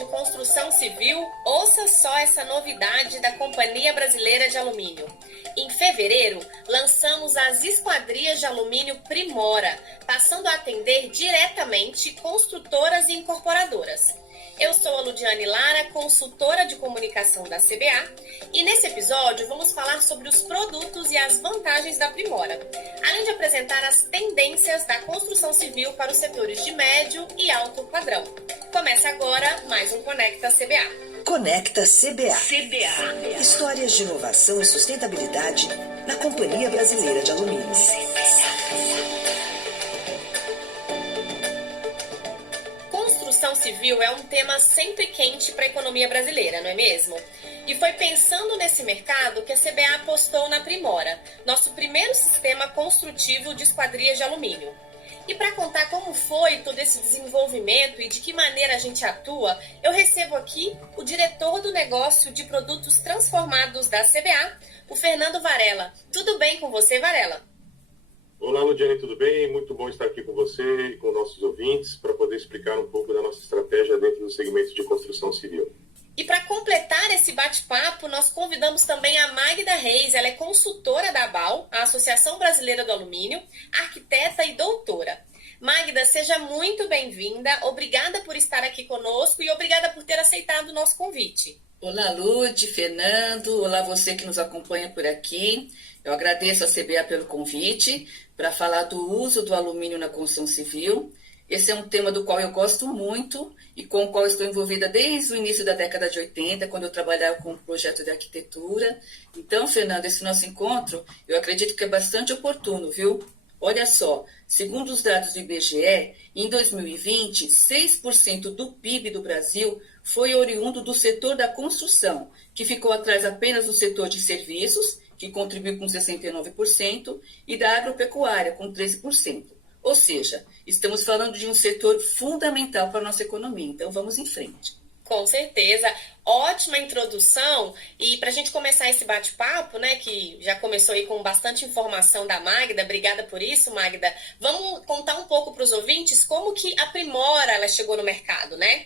de construção civil, ouça só essa novidade da Companhia Brasileira de Alumínio. Em fevereiro, lançamos as esquadrias de alumínio Primora, passando a atender diretamente construtoras e incorporadoras. Eu sou a Ludiane Lara, consultora de comunicação da CBA, e nesse episódio vamos falar sobre os produtos e as vantagens da Primora, além de apresentar as tendências da construção civil para os setores de médio e alto padrão. Começa agora mais um Conecta CBA. Conecta CBA. Histórias de inovação e sustentabilidade na Companhia Brasileira de Alumínio. Construção civil é um tema sempre quente para a economia brasileira, não é mesmo? E foi pensando nesse mercado que a CBA apostou na Primora, nosso primeiro sistema construtivo de esquadrias de alumínio. E para contar como foi todo esse desenvolvimento e de que maneira a gente atua, eu recebo aqui o diretor do negócio de produtos transformados da CBA, o Fernando Varela. Tudo bem com você, Varela? Olá, Ludiane, tudo bem? Muito bom estar aqui com você e com nossos ouvintes para poder explicar um pouco da nossa estratégia dentro do segmento de construção civil. E para completar esse bate-papo, nós convidamos também a Magda Reis. Ela é consultora da ABAL, a Associação Brasileira do Alumínio, arquiteta e doutora. Magda, seja muito bem-vinda. Obrigada por estar aqui conosco e obrigada por ter aceitado o nosso convite. Olá, Lud, Fernando. Olá, você que nos acompanha por aqui. Eu agradeço a CBA pelo convite para falar do uso do alumínio na construção civil. Esse é um tema do qual eu gosto muito e com o qual estou envolvida desde o início da década de 80, quando eu trabalhava com um projeto de arquitetura. Então, Fernando, esse nosso encontro, eu acredito que é bastante oportuno, viu? Olha só, segundo os dados do IBGE, em 2020, 6% do PIB do Brasil foi oriundo do setor da construção, que ficou atrás apenas do setor de serviços, que contribuiu com 69%, e da agropecuária, com 13%. Ou seja, estamos falando de um setor fundamental para a nossa economia. Então, vamos em frente. Com certeza. Ótima introdução. E para a gente começar esse bate-papo, né, que já começou aí com bastante informação da Magda, obrigada por isso, Magda. Vamos contar um pouco para os ouvintes como que a Primora ela chegou no mercado, né?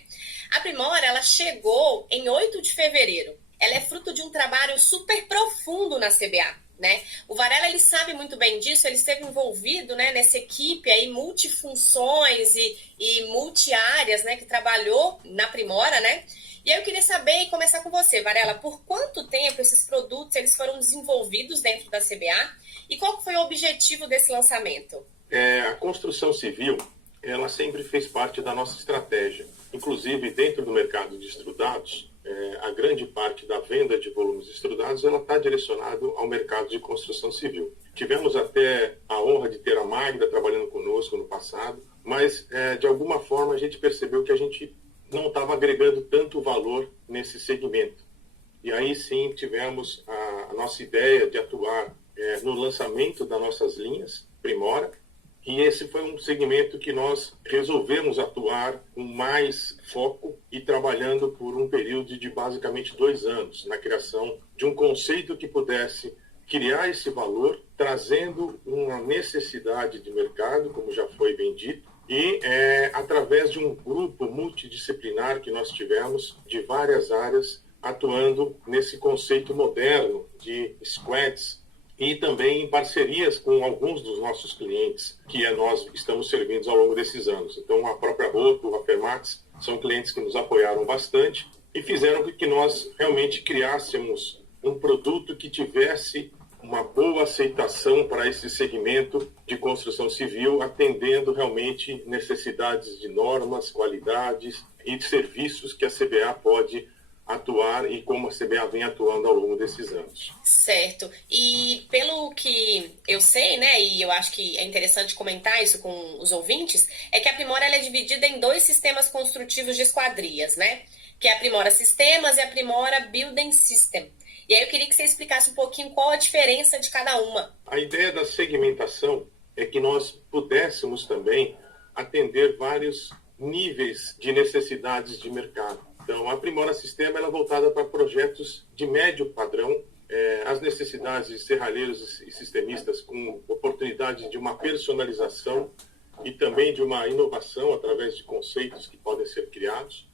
A Primora ela chegou em 8 de fevereiro. Ela é fruto de um trabalho super profundo na CBA. Né? O Varela ele sabe muito bem disso, ele esteve envolvido, né, nessa equipe aí multifunções e multiáreas, né, que trabalhou na Primora, né? E aí eu queria saber e começar com você, Varela, por quanto tempo esses produtos eles foram desenvolvidos dentro da CBA e qual foi o objetivo desse lançamento? A construção civil, ela sempre fez parte da nossa estratégia, inclusive dentro do mercado de estrudados. A grande parte da venda de volumes estrudados ela está direcionada ao mercado de construção civil. Tivemos até a honra de ter a Magda trabalhando conosco no passado, mas de alguma forma a gente percebeu que a gente não estava agregando tanto valor nesse segmento. E aí sim tivemos a nossa ideia de atuar no lançamento das nossas linhas Primora, e esse foi um segmento que nós resolvemos atuar com mais foco e trabalhando por um período de basicamente 2 anos, na criação de um conceito que pudesse criar esse valor, trazendo uma necessidade de mercado, como já foi bem dito, e através de um grupo multidisciplinar que nós tivemos de várias áreas, atuando nesse conceito moderno de squads, e também em parcerias com alguns dos nossos clientes, que nós estamos servindo ao longo desses anos. Então, a própria Roto, a Fermax, são clientes que nos apoiaram bastante e fizeram com que nós realmente criássemos um produto que tivesse uma boa aceitação para esse segmento de construção civil, atendendo realmente necessidades de normas, qualidades e de serviços que a CBA pode atuar e como a CBA vem atuando ao longo desses anos. Certo. E pelo que eu sei, né, e eu acho que é interessante comentar isso com os ouvintes, é que a Primora ela é dividida em 2 sistemas construtivos de esquadrias, né? Que é a Primora Sistemas e a Primora Building System. E aí eu queria que você explicasse um pouquinho qual a diferença de cada uma. A ideia da segmentação é que nós pudéssemos também atender vários níveis de necessidades de mercado. Então, a Primora Sistema ela é voltada para projetos de médio padrão, as necessidades de serralheiros e sistemistas com oportunidade de uma personalização e também de uma inovação através de conceitos que podem ser criados.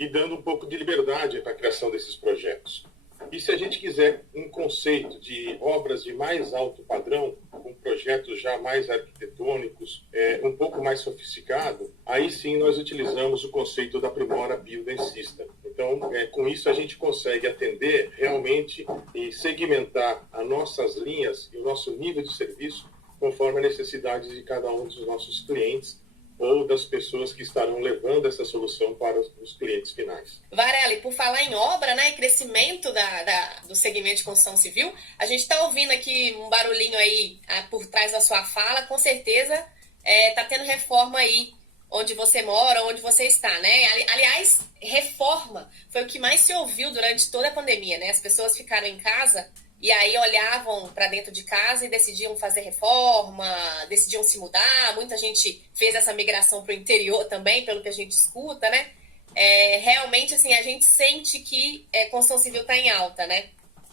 e dando um pouco de liberdade para a criação desses projetos. E se a gente quiser um conceito de obras de mais alto padrão, com projetos já mais arquitetônicos, um pouco mais sofisticado, aí sim nós utilizamos o conceito da Primora Biodensista. Então, com isso a gente consegue atender realmente e segmentar as nossas linhas e o nosso nível de serviço conforme a necessidade de cada um dos nossos clientes ou das pessoas que estarão levando essa solução para os clientes finais. Varela, e por falar em obra, né, e crescimento do segmento de construção civil, a gente está ouvindo aqui um barulhinho aí por trás da sua fala, com certeza está tendo reforma aí onde você mora, onde você está, né? Aliás, reforma foi o que mais se ouviu durante toda a pandemia, né? As pessoas ficaram em casa e aí olhavam para dentro de casa e decidiam fazer reforma, decidiam se mudar. Muita gente fez essa migração para o interior também, pelo que a gente escuta, né? Realmente, assim, a gente sente que a construção civil está em alta, né?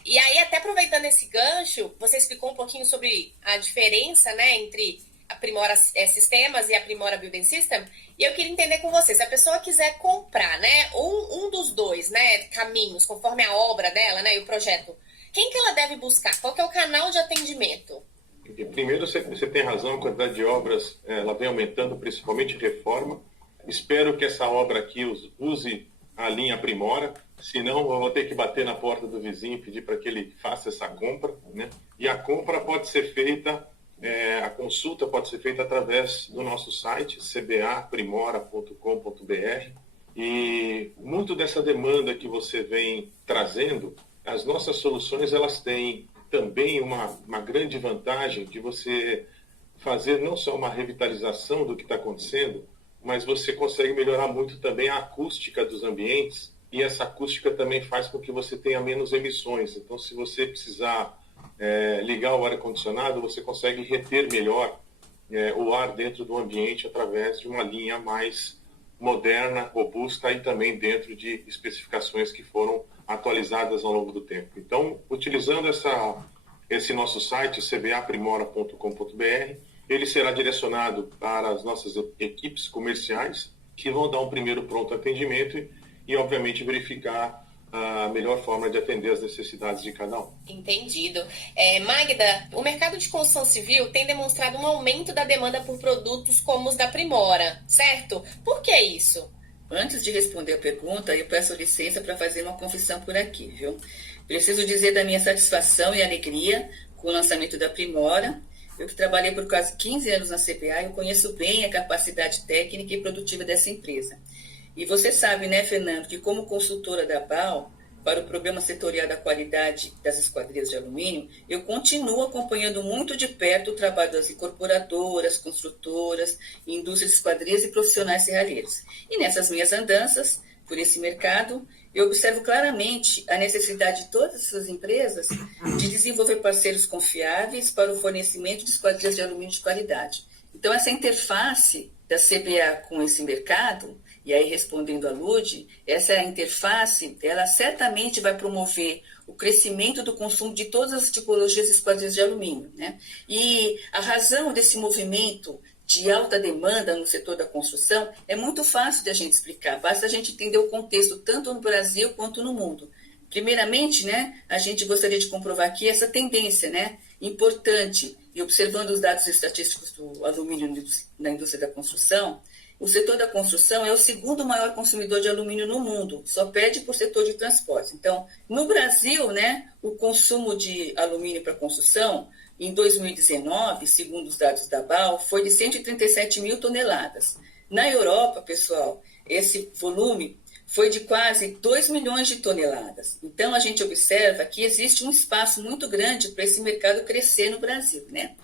E aí, até aproveitando esse gancho, você explicou um pouquinho sobre a diferença, né, entre a Primora Sistemas e a Primora Building System, e eu queria entender com você, se a pessoa quiser comprar, né, um dos dois, né, caminhos, conforme a obra dela, né, e o projeto, quem que ela deve buscar? Qual que é o canal de atendimento? Primeiro, você tem razão, a quantidade de obras ela vem aumentando, principalmente reforma. Espero que essa obra aqui use a linha Primora, senão eu vou ter que bater na porta do vizinho e pedir para que ele faça essa compra, né? E a compra pode ser feita, a consulta pode ser feita através do nosso site, cbaprimora.com.br, e muito dessa demanda que você vem trazendo, as nossas soluções elas têm também uma grande vantagem de você fazer não só uma revitalização do que está acontecendo, mas você consegue melhorar muito também a acústica dos ambientes, e essa acústica também faz com que você tenha menos emissões. Então, se você precisar ligar o ar-condicionado, você consegue reter melhor o ar dentro do ambiente através de uma linha mais moderna, robusta e também dentro de especificações que foram atualizadas ao longo do tempo. Então, utilizando esse nosso site, cbaprimora.com.br, ele será direcionado para as nossas equipes comerciais, que vão dar um primeiro pronto atendimento e obviamente, verificar a melhor forma de atender as necessidades de cada um. Entendido. Magda, o mercado de construção civil tem demonstrado um aumento da demanda por produtos como os da Primora, certo? Por que isso? Antes de responder a pergunta, eu peço licença para fazer uma confissão por aqui, viu? Preciso dizer da minha satisfação e alegria com o lançamento da Primora. Eu que trabalhei por quase 15 anos na CBA, eu conheço bem a capacidade técnica e produtiva dessa empresa. E você sabe, né, Fernando, que como consultora da BAL, para o Programa Setorial da Qualidade das Esquadrias de Alumínio, eu continuo acompanhando muito de perto o trabalho das incorporadoras, construtoras, indústrias de esquadrias e profissionais serralheiros. E nessas minhas andanças por esse mercado, eu observo claramente a necessidade de todas essas empresas de desenvolver parceiros confiáveis para o fornecimento de esquadrias de alumínio de qualidade. Então, essa interface da CBA com esse mercado, e aí respondendo a Lud, essa interface, ela certamente vai promover o crescimento do consumo de todas as tipologias de esquadrias de alumínio, né? E a razão desse movimento de alta demanda no setor da construção é muito fácil de a gente explicar, basta a gente entender o contexto tanto no Brasil quanto no mundo. Primeiramente, né, a gente gostaria de comprovar aqui essa tendência, né, importante, e observando os dados estatísticos do alumínio na indústria da construção, o setor da construção é o segundo maior consumidor de alumínio no mundo, só perde por setor de transporte. Então, no Brasil, né, o consumo de alumínio para construção, em 2019, segundo os dados da BAL, foi de 137 mil toneladas. Na Europa, pessoal, esse volume foi de quase 2 milhões de toneladas. Então, a gente observa que existe um espaço muito grande para esse mercado crescer no Brasil, né?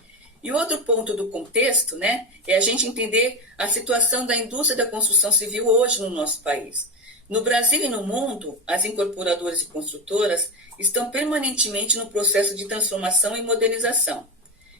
E outro ponto do contexto, né, é a gente entender a situação da indústria da construção civil hoje no nosso país. No Brasil e no mundo, as incorporadoras e construtoras estão permanentemente no processo de transformação e modernização.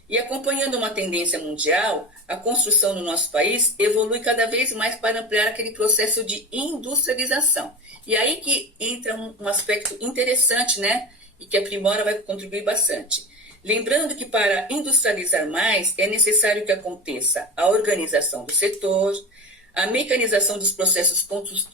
E acompanhando uma tendência mundial, a construção no nosso país evolui cada vez mais para ampliar aquele processo de industrialização. E aí que entra um aspecto interessante, né, e que a Primora vai contribuir bastante. Lembrando que para industrializar mais é necessário que aconteça a organização do setor, a mecanização dos processos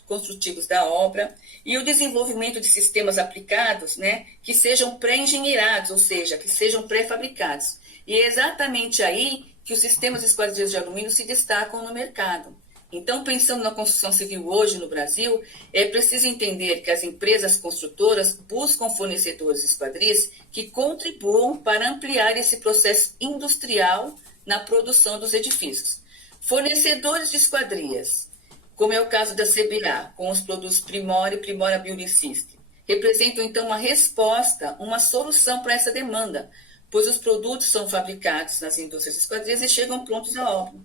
construtivos da obra e o desenvolvimento de sistemas aplicados, né, que sejam pré-engenheirados, ou seja, que sejam pré-fabricados. E é exatamente aí que os sistemas de esquadrias de alumínio se destacam no mercado. Então, pensando na construção civil hoje no Brasil, é preciso entender que as empresas construtoras buscam fornecedores de esquadrias que contribuam para ampliar esse processo industrial na produção dos edifícios. Fornecedores de esquadrias, como é o caso da CBA, com os produtos Primora e Primora Building System, representam então uma resposta, uma solução para essa demanda, pois os produtos são fabricados nas indústrias de esquadrias e chegam prontos à obra.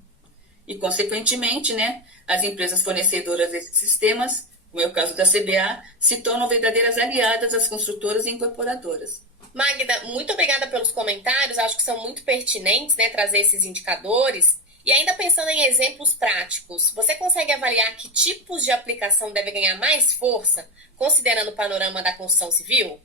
E, consequentemente, né, as empresas fornecedoras desses sistemas, como é o caso da CBA, se tornam verdadeiras aliadas às construtoras e incorporadoras. Magda, muito obrigada pelos comentários, acho que são muito pertinentes, né, trazer esses indicadores. E ainda pensando em exemplos práticos, você consegue avaliar que tipos de aplicação devem ganhar mais força, considerando o panorama da construção civil?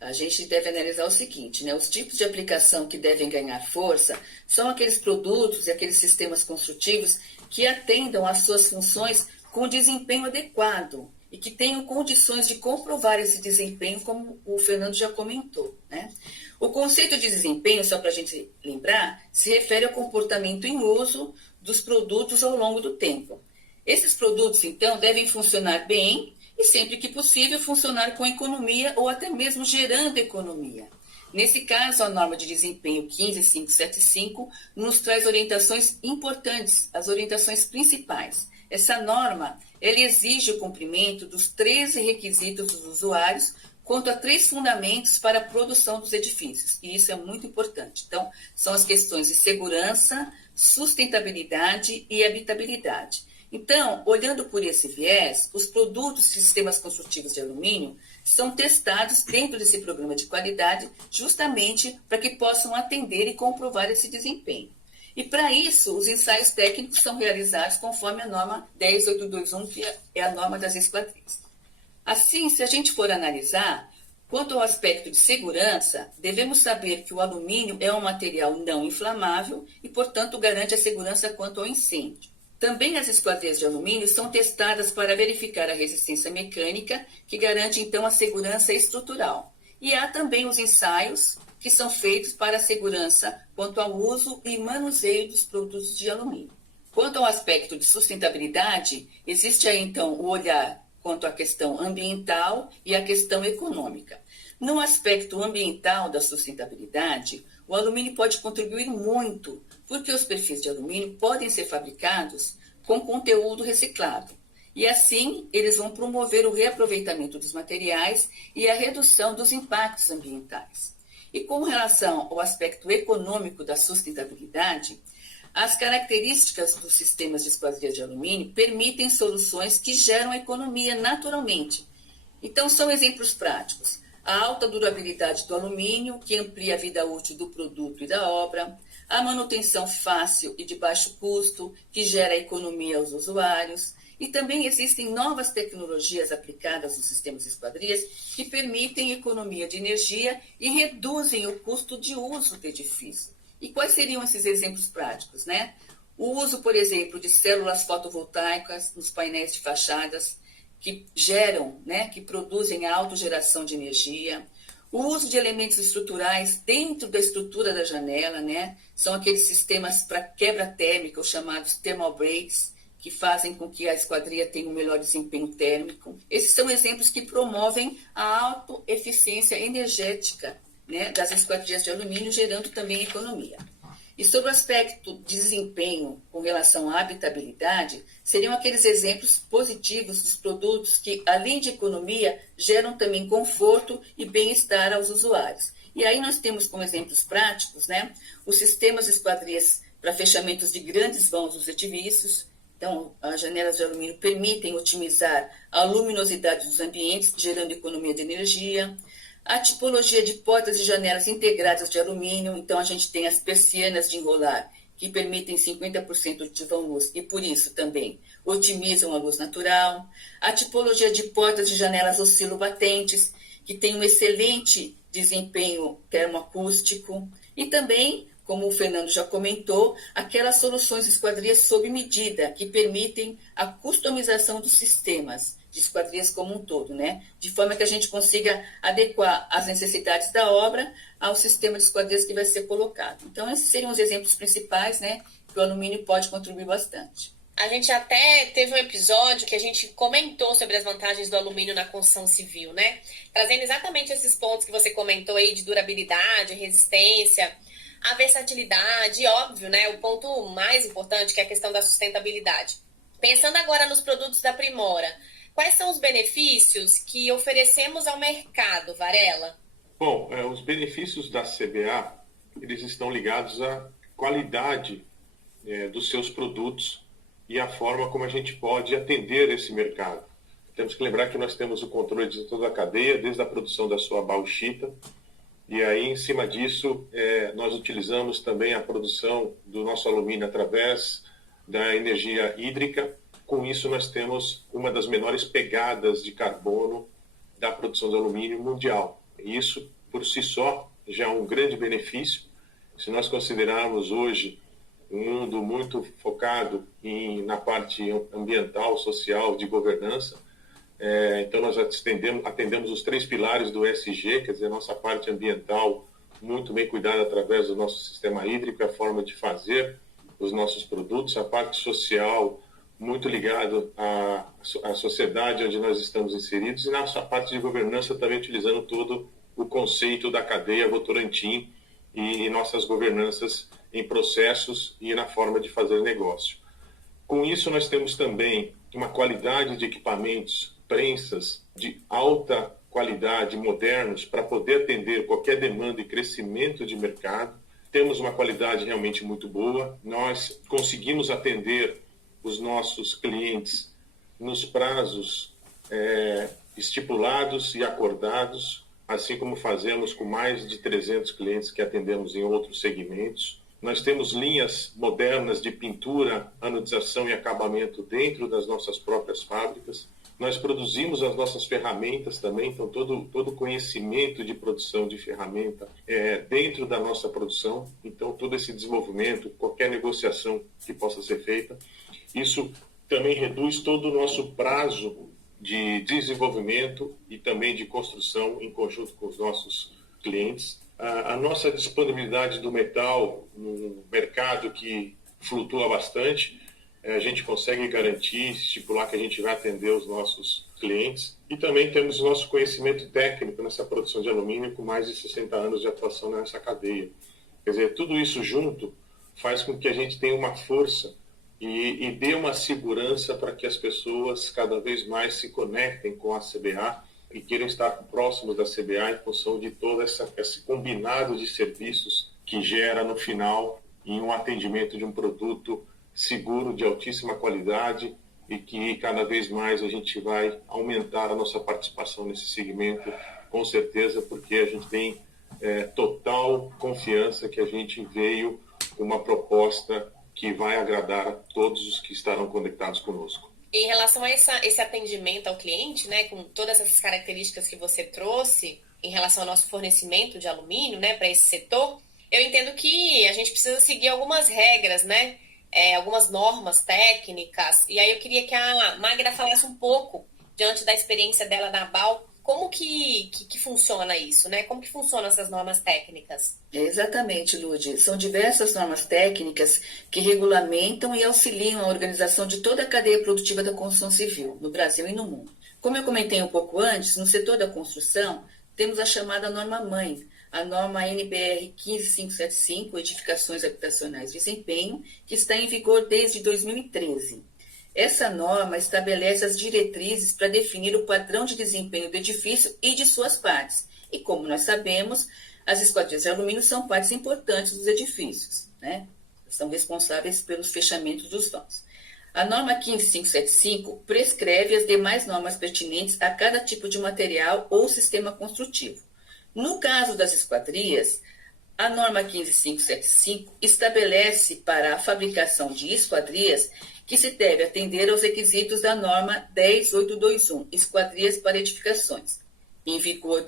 A gente deve analisar o seguinte, né? Os tipos de aplicação que devem ganhar força são aqueles produtos e aqueles sistemas construtivos que atendam às suas funções com desempenho adequado e que tenham condições de comprovar esse desempenho, como o Fernando já comentou, né? O conceito de desempenho, só para a gente lembrar, se refere ao comportamento em uso dos produtos ao longo do tempo. Esses produtos, então, devem funcionar bem e, sempre que possível, funcionar com economia ou até mesmo gerando economia. Nesse caso, a norma de desempenho 15575 nos traz orientações importantes, as orientações principais. Essa norma, ela exige o cumprimento dos 13 requisitos dos usuários quanto a 3 fundamentos para a produção dos edifícios, e isso é muito importante. Então, são as questões de segurança, sustentabilidade e habitabilidade. Então, olhando por esse viés, os produtos e sistemas construtivos de alumínio são testados dentro desse programa de qualidade justamente para que possam atender e comprovar esse desempenho. E para isso, os ensaios técnicos são realizados conforme a norma 10821, que é a norma das esquadrias. Assim, se a gente for analisar, quanto ao aspecto de segurança, devemos saber que o alumínio é um material não inflamável e, portanto, garante a segurança quanto ao incêndio. Também as esquadrias de alumínio são testadas para verificar a resistência mecânica, que garante então a segurança estrutural. E há também os ensaios que são feitos para a segurança quanto ao uso e manuseio dos produtos de alumínio. Quanto ao aspecto de sustentabilidade, existe aí então o olhar quanto à questão ambiental e à questão econômica. No aspecto ambiental da sustentabilidade, o alumínio pode contribuir muito, porque os perfis de alumínio podem ser fabricados com conteúdo reciclado. E assim, eles vão promover o reaproveitamento dos materiais e a redução dos impactos ambientais. E com relação ao aspecto econômico da sustentabilidade, as características dos sistemas de esquadrias de alumínio permitem soluções que geram economia naturalmente. Então, são exemplos práticos. A alta durabilidade do alumínio, que amplia a vida útil do produto e da obra, a manutenção fácil e de baixo custo, que gera economia aos usuários, e também existem novas tecnologias aplicadas nos sistemas de esquadrias que permitem economia de energia e reduzem o custo de uso do edifício. E quais seriam esses exemplos práticos, né? O uso, por exemplo, de células fotovoltaicas nos painéis de fachadas, que geram, né, que produzem a autogeração de energia. O uso de elementos estruturais dentro da estrutura da janela, né, são aqueles sistemas para quebra térmica, os chamados thermal breaks, que fazem com que a esquadria tenha um melhor desempenho térmico. Esses são exemplos que promovem a autoeficiência energética, né, das esquadrias de alumínio, gerando também economia. E sobre o aspecto de desempenho com relação à habitabilidade, seriam aqueles exemplos positivos dos produtos que, além de economia, geram também conforto e bem-estar aos usuários. E aí nós temos como exemplos práticos, né, os sistemas de esquadrias para fechamentos de grandes vãos dos edifícios. Então, as janelas de alumínio permitem otimizar a luminosidade dos ambientes, gerando economia de energia. A tipologia de portas e janelas integradas de alumínio, então a gente tem as persianas de enrolar, que permitem 50% de vão-luz e, por isso, também otimizam a luz natural. A tipologia de portas e janelas oscilobatentes, que tem um excelente desempenho termoacústico. E também como o Fernando já comentou, aquelas soluções de esquadrias sob medida, que permitem a customização dos sistemas de esquadrias como um todo, né? De forma que a gente consiga adequar as necessidades da obra ao sistema de esquadrias que vai ser colocado. Então, esses seriam os exemplos principais, né? Que o alumínio pode contribuir bastante. A gente até teve um episódio que a gente comentou sobre as vantagens do alumínio na construção civil, né? Trazendo exatamente esses pontos que você comentou aí de durabilidade, resistência, a versatilidade e, óbvio, né? O ponto mais importante, que é a questão da sustentabilidade. Pensando agora nos produtos da Primora, quais são os benefícios que oferecemos ao mercado, Varela? Bom, os benefícios da CBA, eles estão ligados à qualidade dos seus produtos e a forma como a gente pode atender esse mercado. Temos que lembrar que nós temos o controle de toda a cadeia, desde a produção da sua bauxita, e aí, em cima disso, nós utilizamos também a produção do nosso alumínio através da energia hídrica. Com isso, nós temos uma das menores pegadas de carbono da produção de alumínio mundial. E isso, por si só, já é um grande benefício. Se nós considerarmos hoje um mundo muito focado na parte ambiental, social, de governança. Então, nós atendemos os 3 pilares do ESG, quer dizer, a nossa parte ambiental muito bem cuidada através do nosso sistema hídrico, a forma de fazer os nossos produtos, a parte social muito ligada à sociedade onde nós estamos inseridos, e nossa parte de governança também utilizando todo o conceito da cadeia Votorantim e nossas governanças em processos e na forma de fazer negócio. Com isso, nós temos também uma qualidade de equipamentos, prensas de alta qualidade, modernos, para poder atender qualquer demanda e crescimento de mercado. Temos uma qualidade realmente muito boa. Nós conseguimos atender os nossos clientes nos prazos estipulados e acordados, assim como fazemos com mais de 300 clientes que atendemos em outros segmentos. Nós temos linhas modernas de pintura, anodização e acabamento dentro das nossas próprias fábricas. Nós produzimos as nossas ferramentas também, então todo o conhecimento de produção de ferramenta é dentro da nossa produção. Então todo esse desenvolvimento, qualquer negociação que possa ser feita, isso também reduz todo o nosso prazo de desenvolvimento e também de construção em conjunto com os nossos clientes. A nossa disponibilidade do metal no mercado que flutua bastante, a gente consegue garantir, estipular que a gente vai atender os nossos clientes. E também temos o nosso conhecimento técnico nessa produção de alumínio com mais de 60 anos de atuação nessa cadeia. Quer dizer, tudo isso junto faz com que a gente tenha uma força e dê uma segurança para que as pessoas cada vez mais se conectem com a CBA e queiram estar próximos da CBA em função de todo esse combinado de serviços que gera no final em um atendimento de um produto seguro, de altíssima qualidade, e que cada vez mais a gente vai aumentar a nossa participação nesse segmento, com certeza, porque a gente tem total confiança que a gente veio com uma proposta que vai agradar a todos os que estarão conectados conosco. Em relação a esse atendimento ao cliente, né, com todas essas características que você trouxe em relação ao nosso fornecimento de alumínio, né, para esse setor, eu entendo que a gente precisa seguir algumas regras, né, algumas normas técnicas. E aí eu queria que a Magda falasse um pouco, diante da experiência dela na BAL, como que funciona isso, né? Como que funcionam essas normas técnicas? Exatamente, Lud. São diversas normas técnicas que regulamentam e auxiliam a organização de toda a cadeia produtiva da construção civil, no Brasil e no mundo. Como eu comentei um pouco antes, no setor da construção, temos a chamada norma-mãe, a norma NBR 15575, Edificações Habitacionais de Desempenho, que está em vigor desde 2013. Essa norma estabelece as diretrizes para definir o padrão de desempenho do edifício e de suas partes. E como nós sabemos, as esquadrias de alumínio são partes importantes dos edifícios, né? São responsáveis pelos fechamentos dos vãos. A norma 15575 prescreve as demais normas pertinentes a cada tipo de material ou sistema construtivo. No caso das esquadrias, a norma 15575 estabelece para a fabricação de esquadrias que se deve atender aos requisitos da norma 10821, Esquadrias para Edificações, em vigor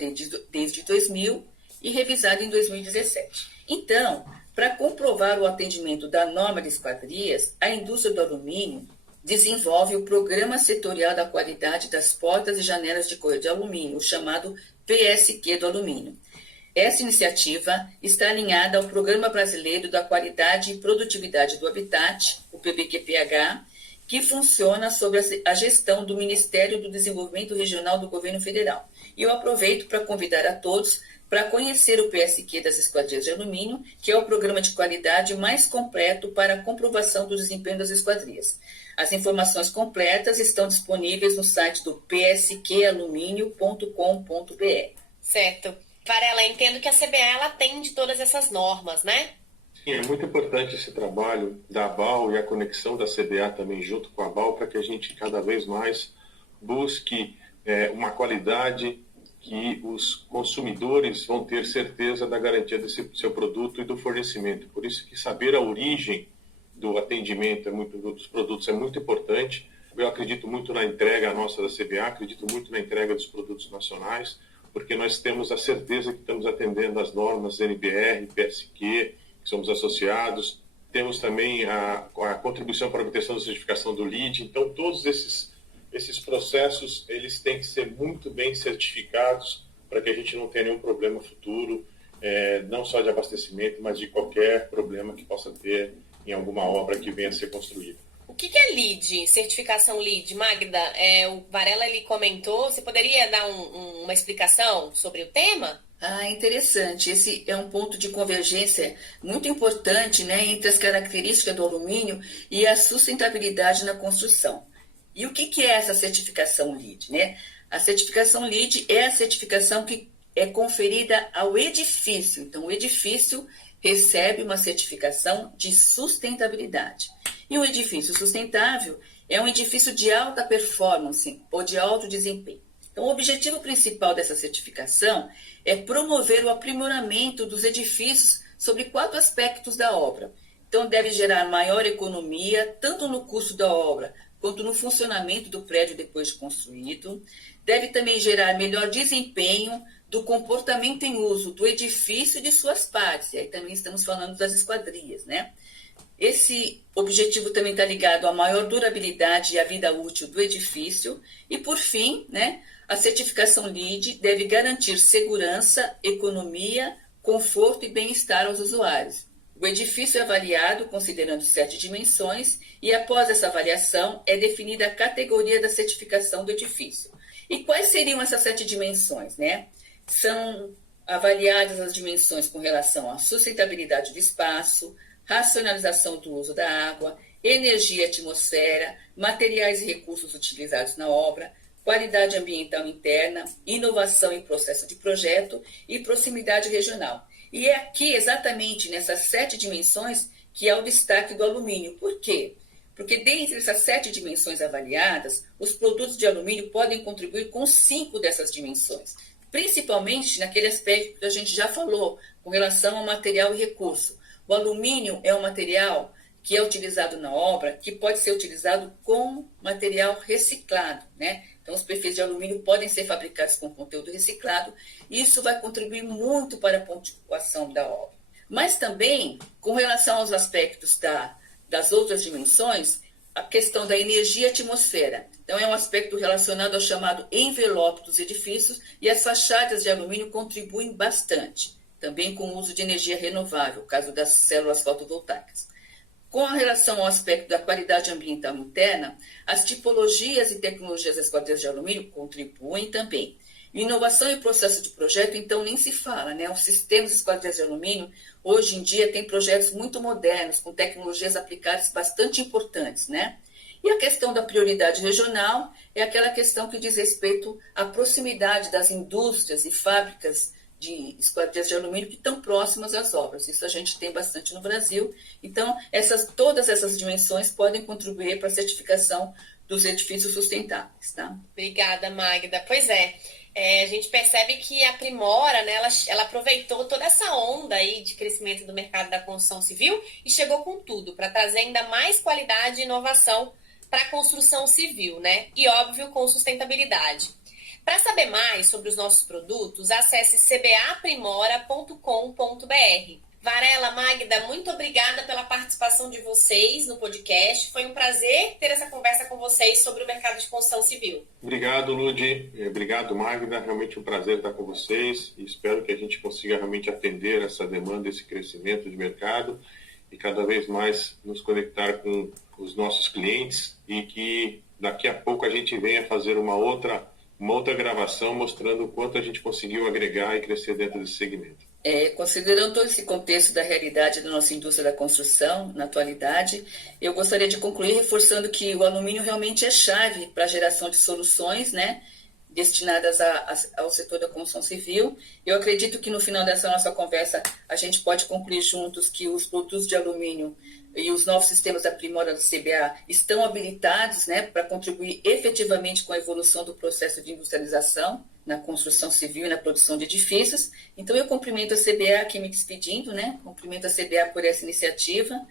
desde 2000 e revisada em 2017. Então, Para comprovar o atendimento da norma de esquadrias, a indústria do alumínio desenvolve o Programa Setorial da Qualidade das Portas e Janelas de Couro de Alumínio, o chamado PSQ do alumínio. Essa iniciativa está alinhada ao Programa Brasileiro da Qualidade e Produtividade do Habitat, o PBQPH, que funciona sob a gestão do Ministério do Desenvolvimento Regional do Governo Federal. E eu aproveito para convidar a todos para conhecer o PSQ das Esquadrias de Alumínio, que é o programa de qualidade mais completo para a comprovação do desempenho das esquadrias. As informações completas estão disponíveis no site do psqaluminio.com.br. Certo. Varela, entendo que a CBA ela atende todas essas normas, né? Sim, é muito importante esse trabalho da ABAL e a conexão da CBA também junto com a ABAL para que a gente cada vez mais busque uma qualidade que os consumidores vão ter certeza da garantia desse seu produto e do fornecimento. Por isso que saber a origem do atendimento dos produtos é muito importante. Eu acredito muito na entrega nossa da CBA, acredito muito na entrega dos produtos nacionais, porque nós temos a certeza que estamos atendendo às normas NBR, PSQ, que somos associados. Temos também a contribuição para a obtenção da certificação do LEED. Então, todos esses processos eles têm que ser muito bem certificados para que a gente não tenha nenhum problema futuro, não só de abastecimento, mas de qualquer problema que possa ter em alguma obra que venha a ser construída. O que é LEED, certificação LEED? Magda, o Varela ele comentou, você poderia dar uma explicação sobre o tema? Interessante. Esse é um ponto de convergência muito importante, né, entre as características do alumínio e a sustentabilidade na construção. E o que é essa certificação LEED, né? A certificação LEED é a certificação que é conferida ao edifício. Então, o edifício recebe uma certificação de sustentabilidade. E um edifício sustentável é um edifício de alta performance ou de alto desempenho. Então, o objetivo principal dessa certificação é promover o aprimoramento dos edifícios sobre 4 aspectos da obra. Então, deve gerar maior economia, tanto no custo da obra quanto no funcionamento do prédio depois de construído. Deve também gerar melhor desempenho do comportamento em uso do edifício e de suas partes. E aí também estamos falando das esquadrias, né? Esse objetivo também está ligado à maior durabilidade e à vida útil do edifício. E, por fim, né, a certificação LEED deve garantir segurança, economia, conforto e bem-estar aos usuários. O edifício é avaliado considerando 7 dimensões e, após essa avaliação, é definida a categoria da certificação do edifício. E quais seriam essas 7 dimensões, né? São avaliadas as dimensões com relação à sustentabilidade do espaço, racionalização do uso da água, energia e atmosfera, materiais e recursos utilizados na obra, qualidade ambiental interna, inovação em processo de projeto e proximidade regional. E é aqui, exatamente nessas 7 dimensões, que é o destaque do alumínio. Por quê? Porque dentre essas 7 dimensões avaliadas, os produtos de alumínio podem contribuir com 5 dessas dimensões, principalmente naquele aspecto que a gente já falou, com relação ao material e recurso. O alumínio é um material que é utilizado na obra, que pode ser utilizado com material reciclado, né? Então, os perfis de alumínio podem ser fabricados com conteúdo reciclado, e isso vai contribuir muito para a pontuação da obra. Mas também, com relação aos aspectos das outras dimensões, a questão da energia e atmosfera. Então, é um aspecto relacionado ao chamado envelope dos edifícios, e as fachadas de alumínio contribuem bastante, também com o uso de energia renovável, caso das células fotovoltaicas. Com relação ao aspecto da qualidade ambiental interna, as tipologias e tecnologias das esquadrias de alumínio contribuem também. Inovação e processo de projeto, então, nem se fala, né? Os sistemas de esquadrias de alumínio, hoje em dia, têm projetos muito modernos, com tecnologias aplicadas bastante importantes, né? E a questão da prioridade regional é aquela questão que diz respeito à proximidade das indústrias e fábricas de esquadrias de alumínio que estão próximas às obras. Isso a gente tem bastante no Brasil. Então, todas essas dimensões podem contribuir para a certificação dos edifícios sustentáveis, tá? Obrigada, Magda. Pois é. A gente percebe que a Primora, né, ela aproveitou toda essa onda aí de crescimento do mercado da construção civil e chegou com tudo para trazer ainda mais qualidade e inovação para a construção civil, né? E, óbvio, com sustentabilidade. Para saber mais sobre os nossos produtos, acesse cbaprimora.com.br. Varela, Magda, muito obrigada pela participação de vocês no podcast. Foi um prazer ter essa conversa com vocês sobre o mercado de construção civil. Obrigado, Ludi. Obrigado, Magda. Realmente um prazer estar com vocês e espero que a gente consiga realmente atender essa demanda, esse crescimento de mercado e cada vez mais nos conectar com os nossos clientes e que daqui a pouco a gente venha fazer uma outra gravação mostrando o quanto a gente conseguiu agregar e crescer dentro desse segmento. Considerando todo esse contexto da realidade da nossa indústria da construção, na atualidade, eu gostaria de concluir reforçando que o alumínio realmente é chave para a geração de soluções, né, destinadas ao setor da construção civil. Eu acredito que no final dessa nossa conversa a gente pode concluir juntos que os produtos de alumínio e os novos sistemas aprimora do CBA estão habilitados, né, para contribuir efetivamente com a evolução do processo de industrialização na construção civil e na produção de edifícios. Então, eu cumprimento a CBA aqui me despedindo, né? Cumprimento a CBA por essa iniciativa.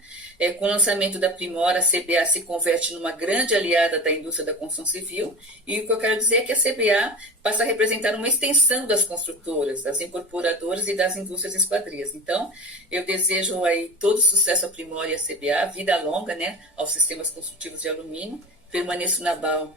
Com o lançamento da Primora, a CBA se converte numa grande aliada da indústria da construção civil. E o que eu quero dizer é que a CBA passa a representar uma extensão das construtoras, das incorporadoras e das indústrias esquadrias. Então, eu desejo aí todo sucesso à Primora e à CBA, vida longa, né, aos sistemas construtivos de alumínio. Permaneço na BAL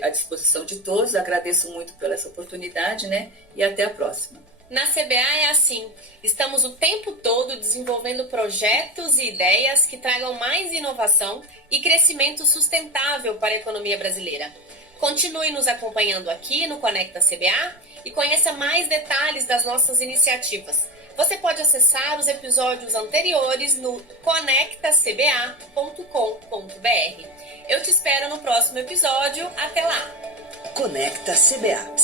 à disposição de todos, agradeço muito pela essa oportunidade, né? E até a próxima. Na CBA é assim, estamos o tempo todo desenvolvendo projetos e ideias que tragam mais inovação e crescimento sustentável para a economia brasileira. Continue nos acompanhando aqui no Conecta CBA e conheça mais detalhes das nossas iniciativas. Você pode acessar os episódios anteriores no conectacba.com.br. Eu te espero no próximo episódio. Até lá! Conecta CBA.